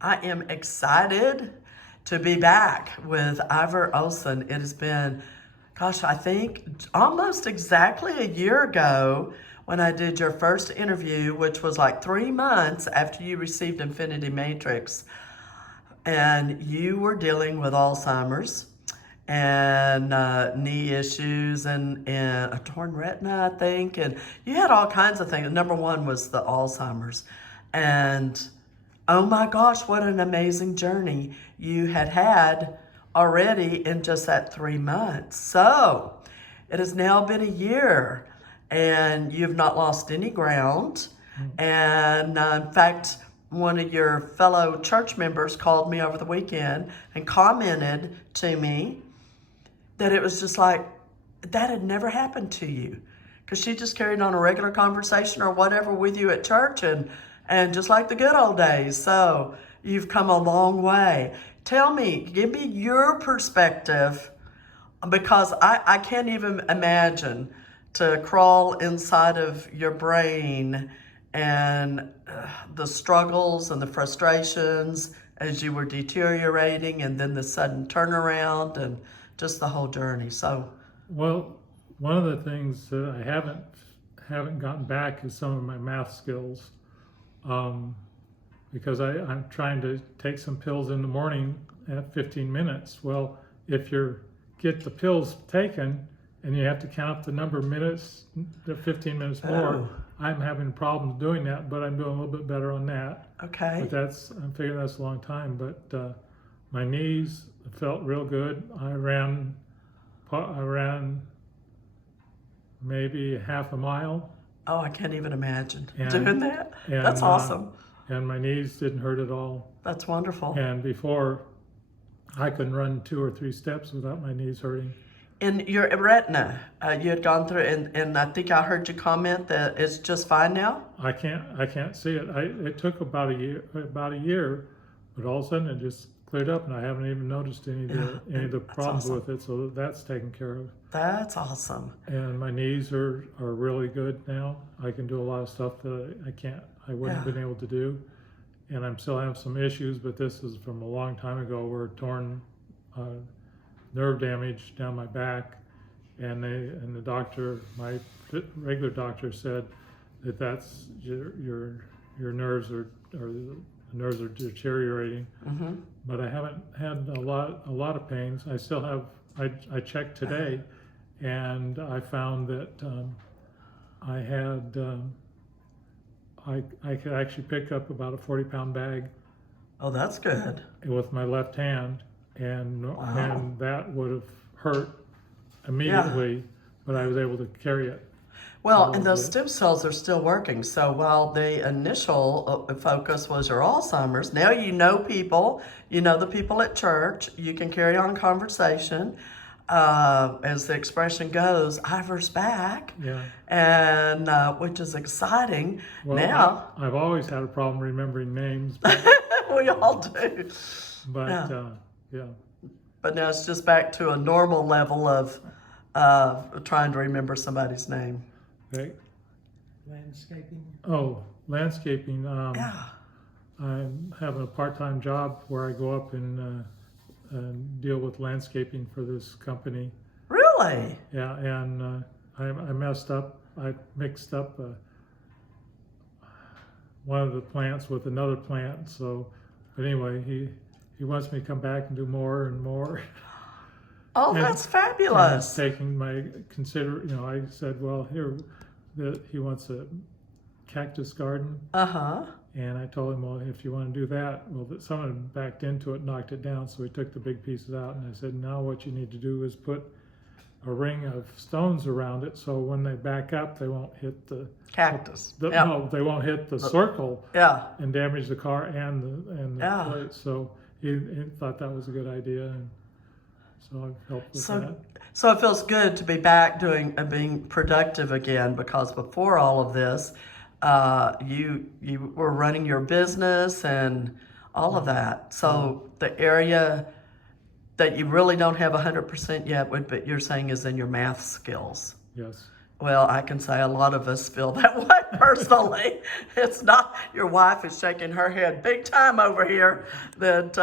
I am excited to be back with Ivor Olsen. It has been, gosh, I think almost exactly a year ago when I did your first interview, which was like 3 months after you received Infiniti Matrix. And you were dealing with Alzheimer's and knee issues and a torn retina, I think. And you had all kinds of things. Number one was the Alzheimer's. And oh my gosh, what an amazing journey you had already in just that 3 months. So it has now been a year and you've not lost any ground. And in fact, one of your fellow church members called me over the weekend and commented to me that it was just like that had never happened to you because she just carried on a regular conversation or whatever with you at church and just like the good old days. So you've come a long way. Tell me, give me your perspective because I can't even imagine to crawl inside of your brain and the struggles and the frustrations as you were deteriorating and then the sudden turnaround and just the whole journey. So, Well, one of the things that I haven't gotten back is some of my math skills, because I'm trying to take some pills in the morning at 15 minutes. Well, if you get the pills taken and you have to count the number of minutes, the 15 minutes more, oh, I'm having problems doing that, but I'm doing a little bit better on that. okay. But I'm figuring that's a long time. But my knees felt real good. I ran maybe half a mile, Oh, I can't even imagine and doing that. and That's awesome. and my knees didn't hurt at all. That's wonderful. And before, I couldn't run 2 or 3 steps without my knees hurting. In your retina, you had gone through, and I think I heard you comment that it's just fine now. I can't see it. It took about a year, but all of a sudden it just cleared up, and I haven't even noticed any of the That's problems awesome. with it. So that's taken care of. That's awesome. And my knees are really good now. I can do a lot of stuff that I wouldn't have been able to do. And I'm still having some issues, but this is from a long time ago where torn nerve damage down my back, and the doctor, my regular doctor, said that's your nerves are deteriorating. Mm-hmm. But I haven't had a lot of pains. I still have. I checked today, and I found that I had. I could actually pick up about a 40-pound bag Oh, that's good. with my left hand, and that would have hurt Yeah. immediately, but I was able to carry it. Well, and those stem cells are still working. So while the initial focus was your Alzheimer's, now you know people, you know the people at church, you can carry on conversation. As the expression goes, Ivor's back, Yeah. and which is exciting. Well, Now, I've always had a problem remembering names, but we all do. Yeah. yeah. But now it's just back to a normal level of trying to remember somebody's name. Okay. Landscaping. Oh, landscaping. Yeah. I'm having a part-time job where I go up and deal with landscaping for this company. Really? Yeah, and I messed up. I mixed up one of the plants with another plant. So, but anyway, he wants me to come back and do more and more. Oh, And- that's And fabulous. taking my I said, well, he wants a cactus garden. Uh-huh. And I told him, well, if you want to do that, well, someone backed into it, knocked it down, so we took the big pieces out. And I said, now what you need to do is put a ring of stones around it, so when they back up, they won't hit Cactus. the Yeah. no, they won't hit the circle Yeah. and damage the car and the Yeah. plate. So he thought that was a good idea, and so I've helped with So, that. so it feels good to be back doing and being productive again because before all of this, you were running your business and all of that. So the area that you really don't have 100% yet, but you're saying is in your math skills. Yes. Well, I can say a lot of us feel that way personally. It's not, your wife is shaking her head big time over here that,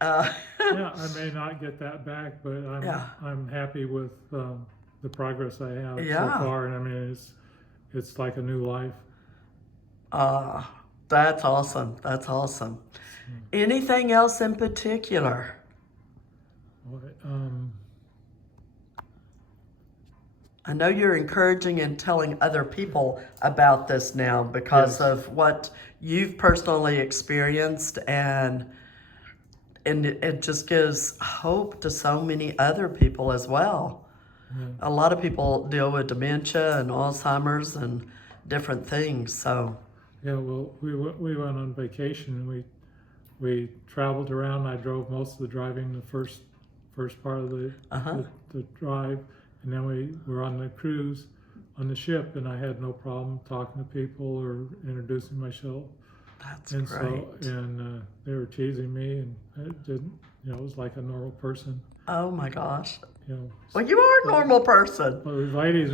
Yeah, I may not get that back, but yeah, I'm happy with the progress I have so yeah. far, and I mean it's like a new life. Uh, that's awesome. That's awesome. Anything else in particular? Boy, I know you're encouraging and telling other people about this now because Yes. of what you've personally experienced, and it just gives hope to so many other people as well. Yeah. A lot of people deal with dementia and Alzheimer's and different things. So, Yeah, well, we went on vacation and we traveled around. I drove most of the driving the first part of uh-huh. the drive, and then we were on the cruise on the ship, and I had no problem talking to people or introducing myself. That's And great. they were teasing me, and it didn't, it was like a normal person, Oh my gosh. you know. Well, you are a normal person. Well, the ladies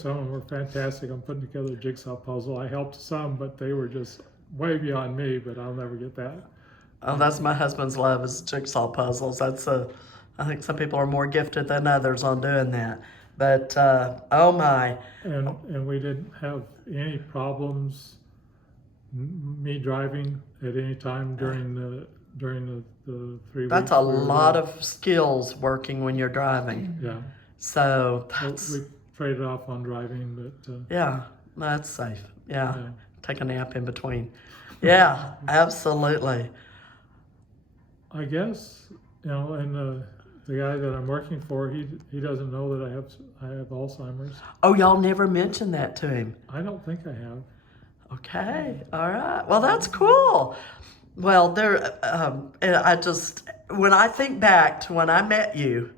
some of them were fantastic. I'm putting together a jigsaw puzzle. I helped some, but they were just way beyond me. But I'll never get that. Oh, that's my husband's love is jigsaw puzzles. I think some people are more gifted than others on doing that. But oh my, And we didn't have any problems. Me driving at any time during the 3 weeks. that's a we were lot there. of skills working when you're driving. Yeah. So Well, that's, we traded off on driving, but yeah, that's safe. Yeah, yeah. take a nap in between. Yeah, absolutely. I guess and the guy that I'm working for, he doesn't know that I have Alzheimer's. Oh, y'all never mentioned that to him. I don't think I have. Okay, all right. Well, that's cool. Well, and when I think back to when I met you,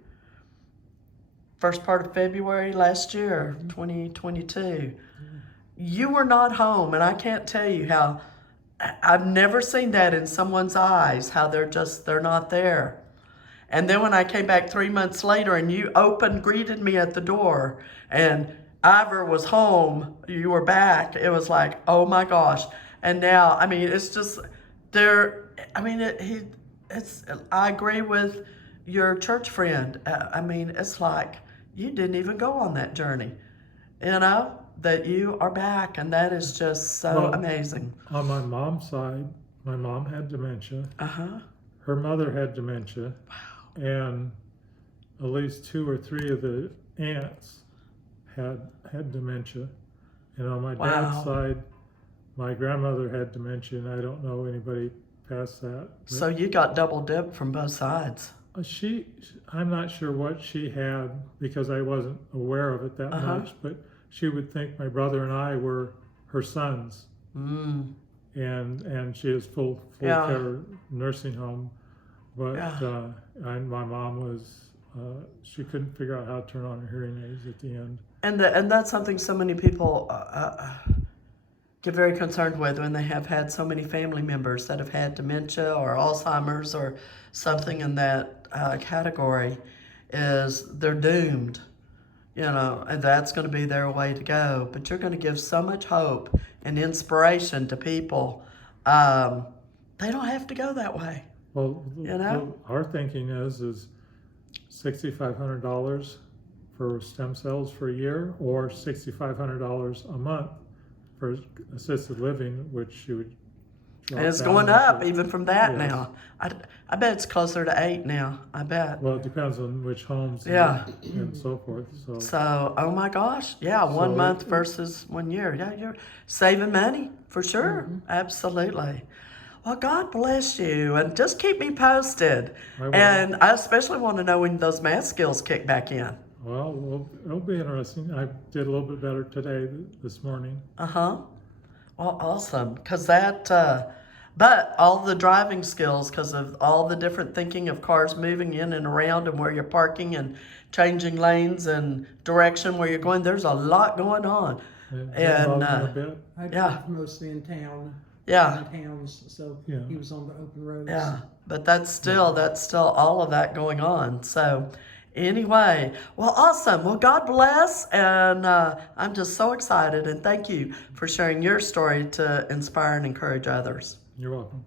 first part of February last year, 2022, you were not home, and I can't tell you how I've never seen that in someone's eyes, how they're not there. And then when I came back 3 months later and you greeted me at the door, and Ivor was home, you were back, it was like, oh my gosh. And now, I mean, it's just, I mean, I agree with your church friend. I mean, it's like, you didn't even go on that journey, that you are back, and that is just so Well, amazing. On my mom's side, my mom had dementia. Uh-huh. Her mother had dementia. And at least 2 or 3 of the aunts had dementia. And on my dad's side, my grandmother had dementia, and I don't know anybody past that. So you got double dip from both sides. I'm not sure what she had because I wasn't aware of it that much, but she would think my brother and I were her sons. Mm. And she is full care nursing home. But my mom was, she couldn't figure out how to turn on her hearing aids at the end. And that's something so many people get very concerned with when they have had so many family members that have had dementia or Alzheimer's or something in that category, is they're doomed, and that's going to be their way to go. But you're going to give so much hope and inspiration to people. They don't have to go that way. Well, our thinking is $6,500 for stem cells for a year, or $6,500 a month for assisted living, which she would. And it's going up even from that now. I bet it's closer to 8 now. I bet. Well, it depends on which homes. And so forth. So, oh my gosh, 1 month versus 1 year. Yeah, you're saving money for sure. Mm-hmm. Absolutely. Well, God bless you, and just keep me posted. And I especially want to know when those math skills kick back in. Well, it'll be interesting. I did a little bit better today, this morning. Uh-huh. Well, awesome. Because but all the driving skills, because of all the different thinking of cars moving in and around and where you're parking and changing lanes and direction where you're going, there's a lot going on. I drive mostly in town. Yeah. In towns, so he was on the open roads. Yeah, but that's still all of that going on. So Anyway, well, awesome. Well, God bless. And I'm just so excited. And thank you for sharing your story to inspire and encourage others. You're welcome.